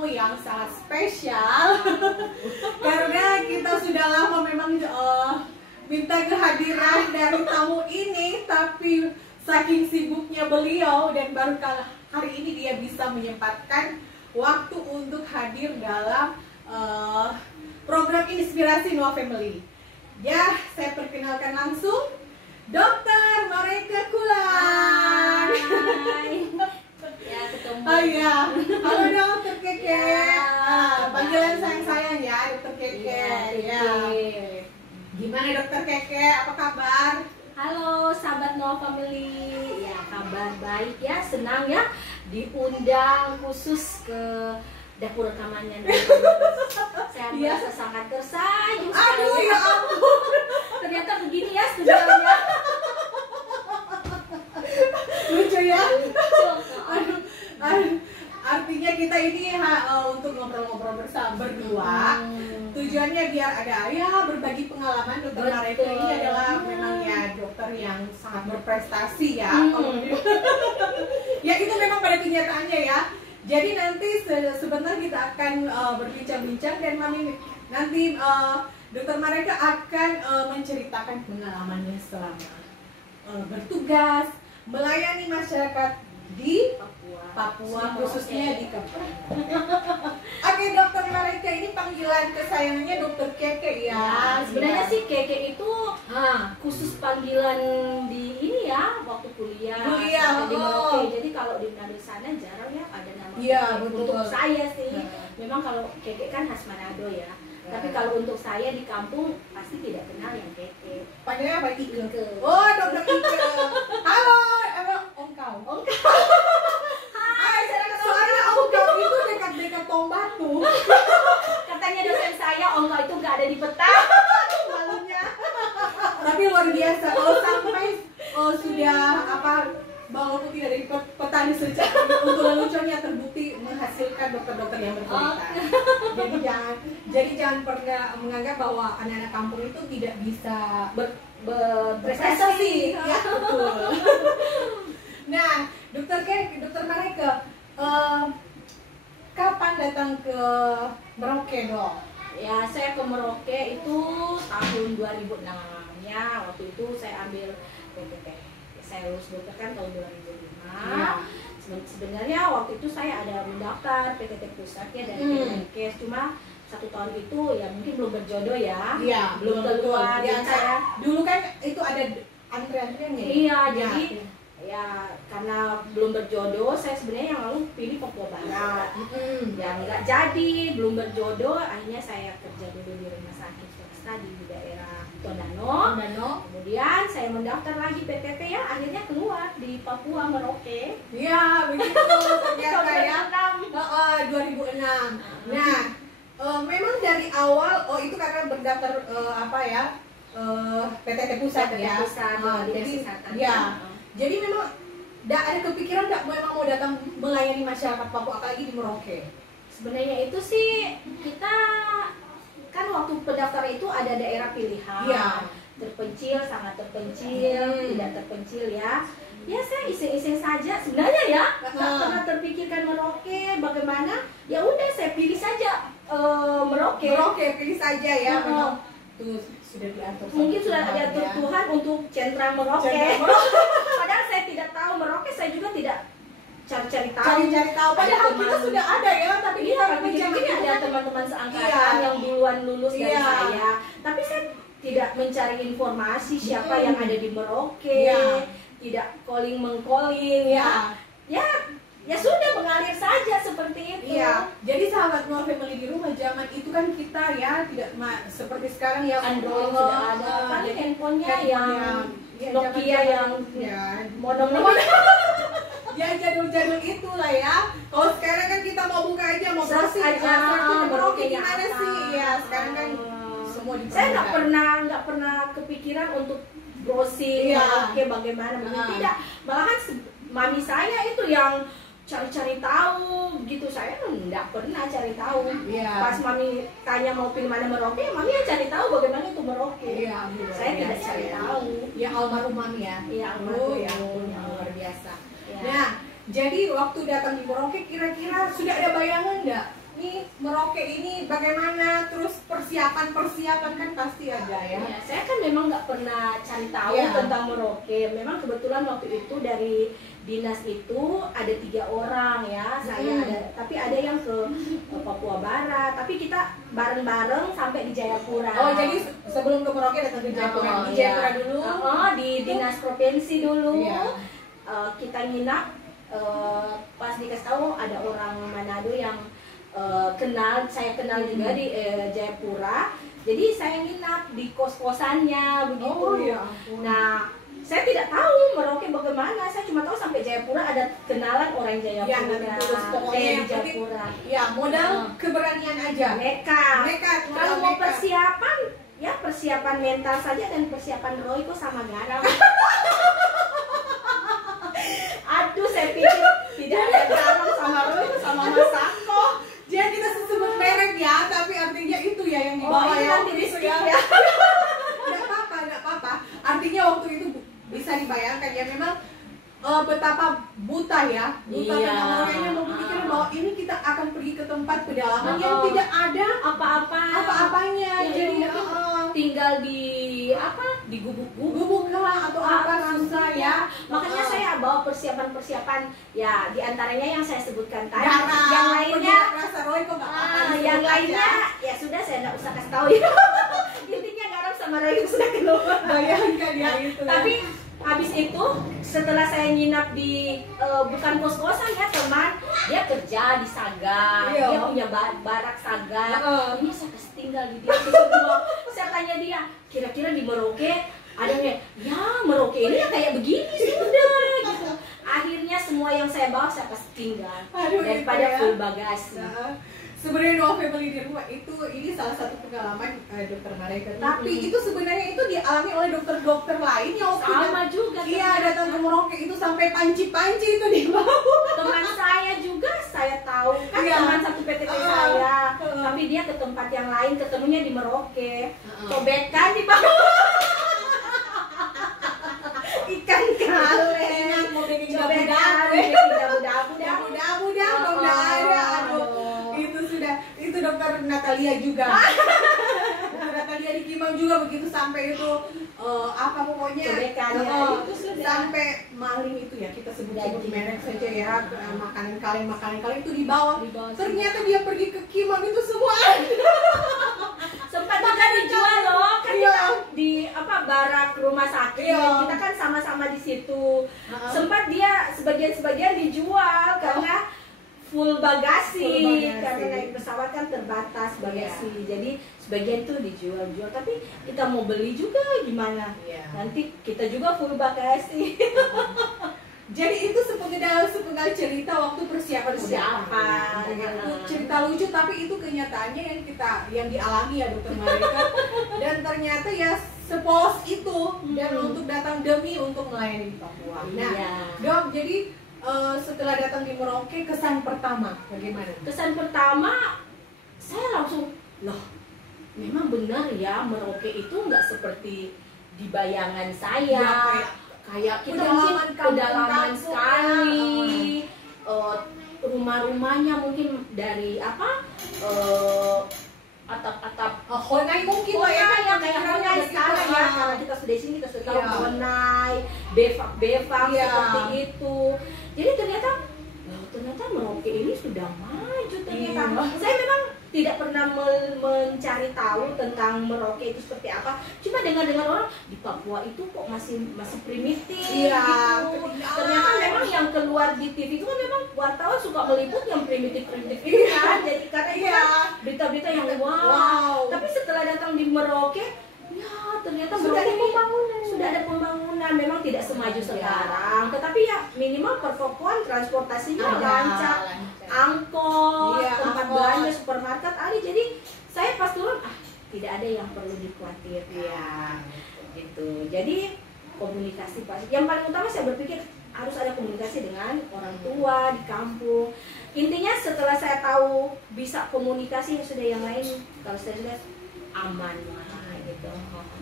tamu yang sangat spesial karena kita sudah lama memang minta kehadiran dari tamu ini, tapi saking sibuknya beliau dan baru hari ini dia bisa menyempatkan waktu untuk hadir dalam program Inspirasi Noah Family. Ya, saya perkenalkan langsung Dr. Mareike Kulan. Hai. Ya, ketemu. Oh iya, halo Dokter Keke. Ya, panggilan sayang-sayang ya, Dokter Keke. Ya. Gimana Dokter Keke? Apa kabar? Halo sahabat Noah Family. Ya, kabar baik ya, senang ya diundang khusus ke dapur rekamannya. Saya merasa sangat tersanjung. Aduh ya ampun. Ternyata begini ya studionya. Lucu ya. Aduh. Artinya kita ini untuk ngobrol-ngobrol bersama berdua. Tujuannya biar ada berbagi pengalaman. Dokter Mareike ini adalah memang ya dokter yang sangat berprestasi ya. Ya itu memang pada kenyataannya ya. Jadi nanti sebentar kita akan berbincang-bincang dan nanti Dokter Mareike akan menceritakan pengalamannya selama bertugas melayani masyarakat di Papua khususnya di Kepri. Oke, Dokter Mareike ini panggilan kesayangannya Dokter Keke ya. Sebenarnya sih Keke itu khusus panggilan di ini ya waktu kuliah di Merauke. Jadi kalau di Manado sana jarang ya ada nama Keke. Untuk saya sih, memang kalau Keke kan khas Manado ya. Tapi kalau untuk saya di kampung pasti tidak kenal yang Keke. Panggilnya apa? Ike. Oh, Dokter Ike. Halo, Ongkau. Hai, soalnya Ongkau itu dekat-dekat Tong Batu. Katanya dosen saya Ongkau itu nggak ada di peta. Malunya. Tapi luar biasa kalau sampai sudah walaupun tidak dari petani secara untuk leluconnya terbukti menghasilkan dokter-dokter yang berkualitas. Jadi jangan pernah menganggap bahwa anak-anak kampung itu tidak bisa berprestasi. Ya, betul. Nah, Dokter Mareike, kapan datang ke Merauke dong? Ya, saya ke Merauke itu tahun 2006 ya. Waktu itu saya ambil PTT. Saya lulus dokter kan tahun 2005. Ya. Sebenarnya waktu itu saya ada mendaftar PTT pusat ya dari Kemenkes, cuma 1 tahun itu ya mungkin belum berjodoh ya. Iya, belum keluar. Ya, saya dulu kan itu ada antrian-antriannya. Iya, jadi ya karena belum berjodoh, saya sebenarnya yang lalu pilih Papua Barat. Ya nggak jadi, belum berjodoh, akhirnya saya kerja dulu di rumah sakit swasta di daerah Tondano. Kemudian saya mendaftar lagi PTT ya, akhirnya keluar di Papua Merauke. Iya, begitu ternyata ya. 2006. Nah, memang dari awal itu karena berdaftar PTT pusat ya. Jadi memang tidak ada kepikiran memang mau datang melayani masyarakat Papua apalagi di Merauke. Sebenarnya itu sih kita kan waktu pendaftar itu ada daerah pilihan. Ya. Terpencil, sangat terpencil, tidak terpencil ya. Ya saya iseng-iseng saja sebenarnya ya. Nggak pernah terpikirkan Merauke bagaimana. Ya udah saya pilih saja Merauke. Merauke pilih saja ya. Tuh sudah diatur. Mungkin sudah diatur Tuhan untuk sentra Merauke. Padahal saya tidak tahu Merauke, saya juga tidak cari-cari tahu. Padahal kita sudah ada ya, tapi kita mungkin ada teman-teman seangkatan yang duluan lulus dari saya. Tapi saya tidak mencari informasi siapa yang ada di Merauke, tidak calling ya. Ya sudah mengalir saja seperti itu. Iya. Jadi sahabat Noah Family di rumah zaman itu kan kita ya tidak seperti sekarang ya Android sudah ada. Kan handphonenya yang Nokia yang modem-modem. Ya jadul-jadul itulah ya. Kalau sekarang kan kita mau buka aja mau browsing aja Merauke gimana sih ya. Sekarang kan semua dipermudah. Saya nggak pernah kepikiran untuk browsing Merauke bagaimana begitu. Tidak. Malahan mami saya itu yang cari-cari tahu gitu, saya nggak pernah cari tahu. Pas mami tanya mau pilih mana Merauke, mami yang cari tahu bagaimana itu Merauke. Saya tidak cari tahu. Ya almarhum mami ya. Iya almarhum ya luar biasa. Nah, jadi waktu datang di Merauke kira-kira sudah ada bayangan nggak nih Merauke ini bagaimana, terus persiapan kan pasti ada ya. Ya, saya kan memang nggak pernah cari tahu tentang Merauke. Memang kebetulan waktu itu dari dinas itu ada 3 orang ya, saya ada, tapi ada yang ke Papua Barat, tapi kita bareng-bareng sampai di Jayapura. Oh, jadi sebelum ke Merauke datang ke Jayapura, di Jayapura dulu. Di dinas provinsi dulu. Iya. Kita nginap, pas dikasih tahu ada orang Manado yang saya kenal juga di Jayapura. Jadi saya nginap di kos-kosannya begitu. Oh, ya ampun. Nah, saya tidak tahu Merauke bagaimana. Saya cuma tahu sampai Jayapura ada kenalan orang Jayapura. Ya, terus pokoknya yang Jayapura. Ya, modal keberanian aja. Nekat. Kalau mau nekat. persiapan, ya persiapan mental saja dan persiapan rohani kok sama garam. Aduh, saya pikir tidak ada garam sama rohani sama masako. Jadi kita sebut merek ya, tapi artinya itu ya yang dibawa ya. Nanti di-skip ya. Nggak apa-apa. Artinya waktu itu bisa dibayangkan ya, memang betapa buta tentang orangnya, mau berpikir bahwa ini kita akan pergi ke tempat pedalaman yang tidak ada apa-apanya. Jadi tinggal di gubuk-gubuk lah atau apa susah ya. Makanya saya bawa persiapan ya, diantaranya yang saya sebutkan tadi. Garam, yang lainnya rasa Roy kok nggak apa-apa. yang lainnya ya sudah, saya nggak usah kasih tahu ya. Intinya garam sama Roy itu sudah keluar. Bayangkan ya itu. Tapi habis itu setelah saya nginap di bukan kos-kosan ya teman, dia kerja di Saga, dia punya barak Saga. Ini saya kasih tinggal di dia semua. Saya tanya dia, kira-kira di Merauke ada nggak? Ya Merauke ini ya kayak begini sudah gitu. Akhirnya semua yang saya bawa saya kasih tinggal. Daripada full bagasi. Sebenarnya No Family di rumah itu, ini salah satu pengalaman dokter Mareka. Tapi itu sebenarnya itu dialami oleh dokter-dokter lain yang sama juga. Iya, datang ke Merauke itu sampai panci-panci itu dibawa. Teman saya juga saya tahu kan, teman satu PTT saya. Tapi dia ke tempat yang lain, ketemunya di Merauke. Cobekan di bawah. Ikan kaleng. Mau bikin dabu-dabu dah, udah ada. Itu dokter Natalia juga. Dokter Natalia di Kimau juga begitu, sampai itu apa pokoknya sampai maling itu ya, kita sebut merek saja ya, makanan kaleng itu dibawa. Ternyata dia pergi ke Kimau itu semua. Sempat juga dijual loh, kan kita di barak rumah sakit, kita kan sama-sama di situ. Sempat dia sebagian dijual karena full bagasi. Karena naik pesawat kan terbatas bagasi, jadi sebagian tuh dijual, tapi kita mau beli juga gimana? Nanti kita juga full bagasi. Jadi itu sepenggal cerita waktu persiapan. Cerita lucu, tapi itu kenyataannya yang dialami ya dokter Mareka. Dan ternyata ya sepolos itu, dan untuk datang demi untuk melayani di Papua. Nah, Dok, jadi setelah datang di Merauke, kesan pertama bagaimana? Kesan pertama saya langsung, loh memang benar ya Merauke itu nggak seperti di bayangan saya. Kayak kita mungkin pedalaman sekali, rumah-rumahnya mungkin dari atap-atap Honai mungkin lah ya, kayak Honai sekarang ya, karena kita sudah di sini, kita sudah tahu Honai, bevak seperti itu. Jadi ternyata Merauke ini sudah maju ternyata. Saya memang tidak pernah mencari tahu tentang Merauke itu seperti apa. Cuma dengar orang di Papua itu kok masih primitif gitu. Ternyata memang yang keluar di TV itu kan memang wartawan suka meliput yang primitif itu kan. Jadi karena itu kan berita-berita yang wow. Tapi setelah datang di Merauke, ya ternyata sudah ada pembangunan. Memang tidak semaju sekarang, tetapi ya minimal perpekuan transportasinya lancar, angkot, tempat belanja, supermarket ada. Jadi saya pas turun, tidak ada yang perlu dikhawatirkan gitu. Jadi komunikasi pasti yang paling utama. Saya berpikir harus ada komunikasi dengan orang tua di kampung. Intinya setelah saya tahu bisa komunikasi, ya sudah, yang lain kalau saya lihat aman gitu.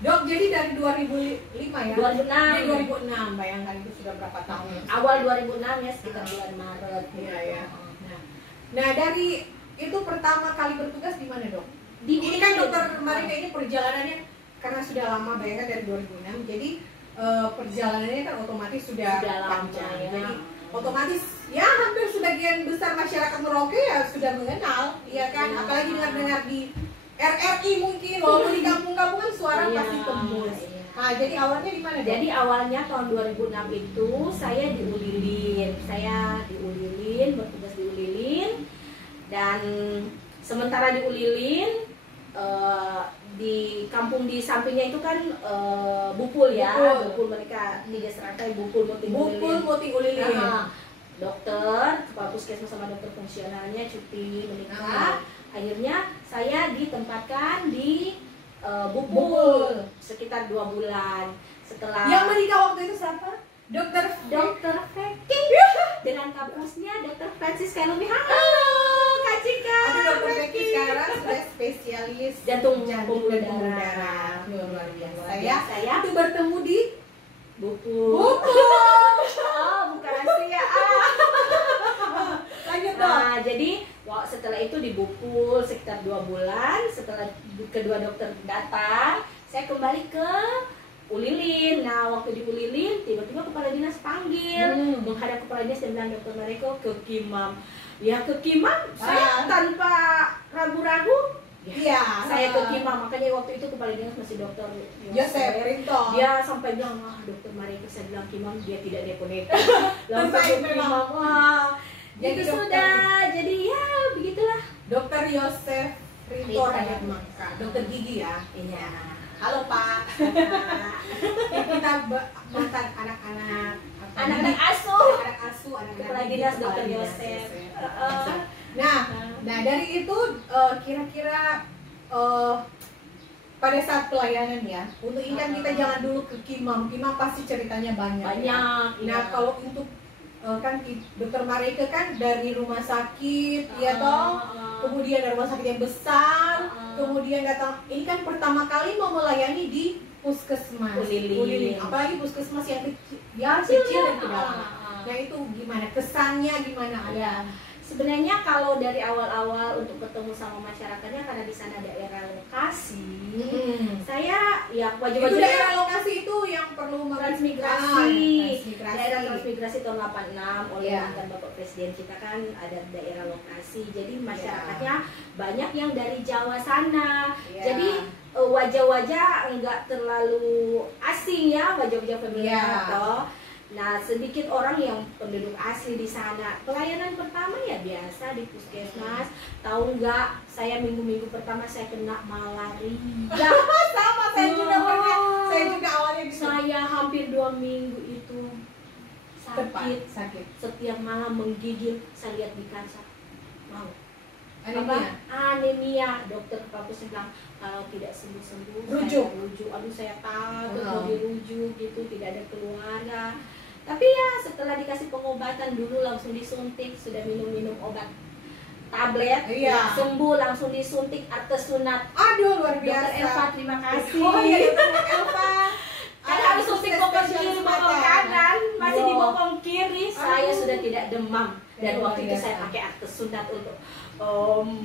Dok, jadi dari 2005 ya? 2006. Dari 2006, bayangkan itu sudah berapa tahun? Awal 2006 ya, sekitar bulan Maret. Iya ya. Nah, dari itu pertama kali bertugas di mana, Dok? Ini Di kan Dokter Marika ini perjalanannya karena sudah lama, bayangkan dari 2006, jadi perjalanannya kan otomatis sudah lama panjang. ya. Jadi otomatis ya hampir sebagian besar masyarakat Merauke ya sudah mengenal, ya kan? Apalagi dengar-dengar di RRI mungkin, walaupun di kampung-kampung kan suara pasti tembus. Nah, jadi awalnya di mana, Dok? Jadi awalnya tahun 2006 itu saya di Ulilin. Bertugas di Ulilin. Dan sementara di Ulilin, di kampung di sampingnya itu kan Bupul ya. Bupul mereka tiga serangkai Bupul Muti Ulilin. Dokter, kepala puskesmas sama dokter fungsionalnya cuti menikah. Akhirnya saya ditempatkan di Bupul sekitar 2 bulan. Setelah yang menikah waktu itu siapa? Dokter Feki dengan kampusnya Dokter Francis Kalumi. Halo Kak Cika. Dokter Feki sekarang sudah spesialis jantung pembuluh darah. darah. Luar biasa. Saya itu bertemu di Bupul. Oh, bukan rahasia. Lanjut, Dok. Nah, jadi setelah itu di Bupul sekitar 2 bulan. Setelah kedua dokter datang, saya kembali ke Ulilin. Nah, waktu di Ulilin, tiba-tiba kepala dinas panggil, menghadap kepala dinas dan bilang, Dokter Mariko ke Kimam. Ya ke Kimam, saya tanpa ragu-ragu. Iya, Saya ke Kimam, makanya waktu itu kepala dinas masih Dokter Yosef Rinto. Dia sampai bilang, Dokter Mariko, saya bilang Kimam, dia tidak neko-neko. Langsung Terbaik ke memang. Kimam. Jadi Jadi sudah, jadi ya begitulah. Dokter Yosef Rinto Mangka, dokter gigi ya. Iya. Halo Pak. Kita mantan anak-anak asuh. anak-anak Kepala dinas Dokter Yosef. Nah, dari itu kira-kira pada saat pelayanan ya, untuk ini kan kita jangan dulu ke Kimam pasti ceritanya banyak. Nah, kalau untuk kan Dokter Marika kan dari rumah sakit, ya toh, kemudian dari rumah sakit yang besar, kemudian datang, ini kan pertama kali mau melayani di puskesmas Ulilin, apalagi puskesmas yang kecil dan pedalaman. Nah itu gimana kesannya, gimana ada? Sebenarnya kalau dari awal-awal untuk ketemu sama masyarakatnya, karena di sana daerah lokasi, saya ya wajib-wajib. Itu daerah lokasi itu yang perlu transmigrasi. Daerah transmigrasi tahun 86 oleh mantan Bapak Presiden kita kan ada daerah lokasi. Jadi masyarakatnya banyak yang dari Jawa sana. Jadi wajah-wajah enggak terlalu asing ya, wajah-wajah familiar atau. Nah, sedikit orang yang penduduk asli di sana. Pelayanan pertama ya biasa di puskesmas. Tahu nggak? Saya minggu-minggu pertama saya kena malaria. Sama, saya juga pernah. Saya juga awalnya gitu. Saya hampir 2 minggu itu sakit. Setiap malam menggigil. Saya lihat di kaca. Wow. Anemia. Dokter kepala pusat bilang kalau tidak sembuh-sembuh rujuk. Aduh saya takut mau dirujuk gitu, tidak ada keluarga. Tapi ya setelah dikasih pengobatan dulu langsung disuntik, sudah minum obat tablet, sembuh langsung disuntik atas sunat. Aduh luar biasa. Dokter Elva terima kasih. Oh iya Dokter Elva. Kan harus suntik bokong kiri, bokong kanan, masih di bokong kiri. Saya sudah tidak demam dan waktu itu saya pakai aktes sunat untuk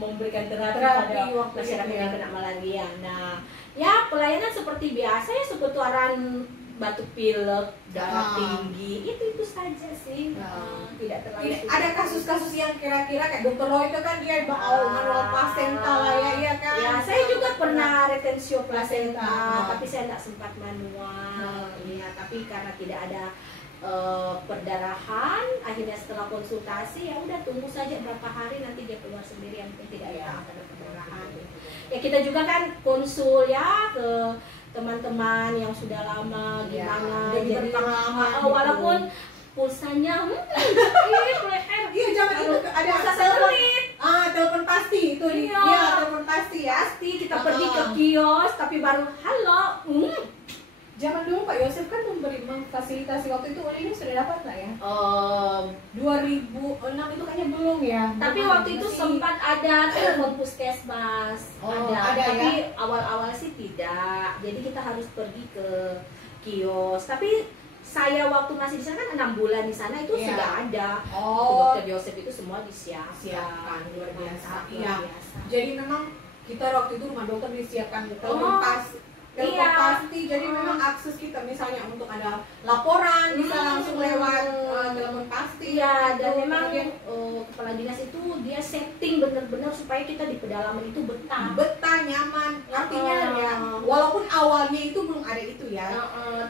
memberikan terapi pada masyarakat yang kena malaria. Nah, ya pelayanan seperti biasa ya, seputaran batuk pilek, darah tinggi, itu saja sih. Tidak terlalu. Ada kasus-kasus yang kira-kira kayak Dokter Roy itu kan dia manual placenta lah ya kan? Ya, saya juga pernah retensio placenta, tapi saya tidak sempat manual. Ya, tapi karena tidak ada perdarahan, akhirnya setelah konsultasi ya udah tunggu saja berapa hari nanti dia keluar sendiri, yang penting tidak ada perdarahan. Ya kita juga kan konsul ya ke teman-teman yang sudah lama gimana, jadi berpengalaman walaupun pulsanya iya jangan itu ada telepon pasti itu telepon pasti ya, kita pergi ke kios tapi baru halo. Zaman dulu Pak Yosef kan memberi memfasilitasi, waktu itu Ulilin sudah dapat nggak ya? 2006 itu kayaknya belum ya. Tapi waktu itu sempat ada telepon puskesmas, ada tapi awal-awal sih tidak. Jadi kita harus pergi ke kios. Tapi saya waktu masih di sana kan 6 bulan di sana itu sudah ada. Dokter Yosef itu semua disiapkan. Luar biasa. Iya. Jadi memang kita waktu itu rumah dokter disiapkan telepon pasti. Jadi memang akses kita misalnya untuk ada laporan bisa langsung lewat telepon pasti. Iya, dan memang kepala dinas itu dia setting benar-benar supaya kita di pedalaman itu betah, nyaman. Artinya ya, walaupun awalnya itu belum ada itu ya.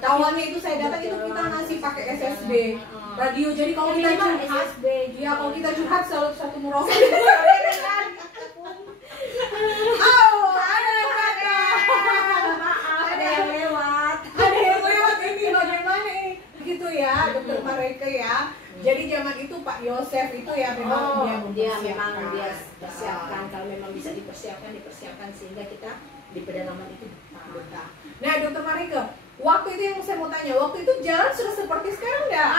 Awalnya itu saya datang itu kita masih pakai SSB radio. Jadi kalau kita curhat, kalau kita curhat satu Murofi. Dokter mereka ya. Jadi zaman itu Pak Yosef itu ya memang dia persiapkan. Kalau memang bisa dipersiapkan sehingga kita di pedalaman itu betah. Nah, Dokter Marika, waktu itu yang saya mau tanya, waktu itu jalan sudah seperti sekarang nggak?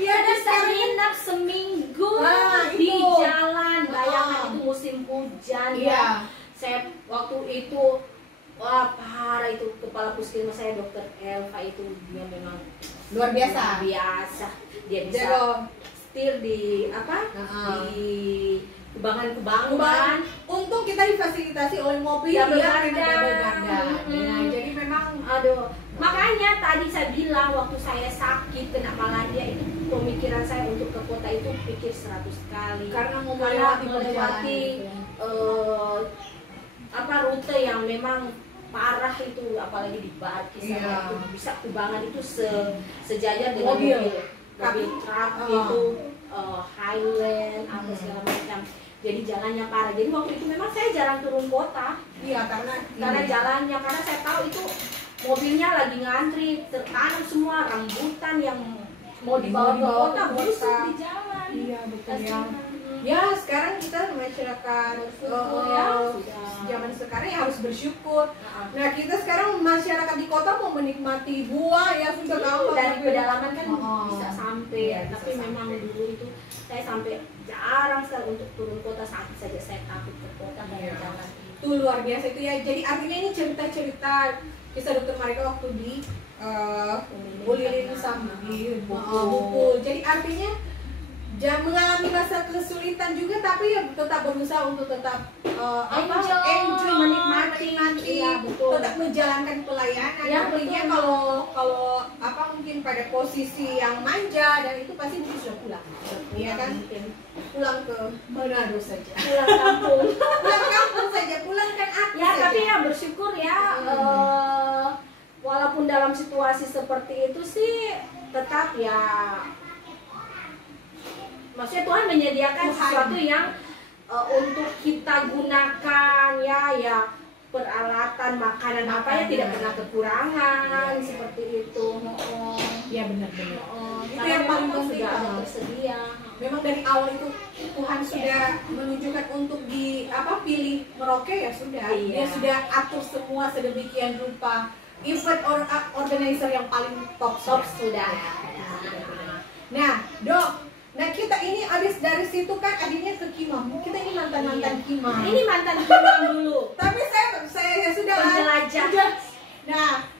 Iya, ada saya nginap seminggu di jalan. Bayangkan itu musim hujan. Iya. Saya waktu itu parah itu, kepala puskesmas saya Dokter Elva itu dia memang luar biasa. Dia bisa setir di di kebangan. Untung kita difasilitasi oleh mobil yang bergarda. Jadi memang makanya tadi saya bilang waktu saya sakit kena malaria itu pemikiran saya untuk ke kota itu pikir 100 kali karena mau melewati rute yang memang parah itu, apalagi di Barki sana itu bisa kubangan itu sejajar dengan mobil truk itu Highland apa segala macam. Jadi jalannya parah. Jadi waktu itu memang saya jarang turun kota. Iya, karena jalannya, karena saya tahu itu mobilnya lagi ngantri, tertanam semua rambutan yang mau dibawa ke kota busuk di jalan. Iya, betul ya. Ya, sekarang kita masyarakat zaman sekarang ya harus bersyukur. Nah, kita sekarang masyarakat di kota mau menikmati buah ya sudah gampang. Dari pedalaman kan bisa sampai, tapi memang dulu itu saya sampai jarang sekali untuk turun kota, sakit saja saya takut ke kota karena jalan. Itu luar biasa itu ya. Jadi artinya ini cerita-cerita kisah Dokter Marika waktu di Bulilin sama di Bukul. Jadi artinya mengalami masa kesulitan juga, tapi ya tetap berusaha untuk tetap enjoy, menikmati, tetap menjalankan pelayanan. Artinya kalau mungkin pada posisi yang manja dan itu pasti mungkin sudah pulang, iya kan? Pulang ke Manado saja, pulang kampung saja, pulangkan aku ya saja. Tapi ya bersyukur ya, walaupun dalam situasi seperti itu sih tetap ya, maksudnya Tuhan menyediakan sesuatu yang untuk kita gunakan ya peralatan, makanan apa ya tidak pernah kekurangan seperti itu. Ya benar-benar. Itu Karena yang paling penting sudah ada tersedia. Memang dari awal itu Tuhan sudah menunjukkan untuk pilih Merauke ya sudah. Dia sudah atur semua sedemikian rupa. Event organizer yang paling top sudah. Nah, Dok. Nah, kita ini dari situ kan adiknya ke Kimam. Kita ini mantan Kimam. Ini mantan Kimam dulu. Tapi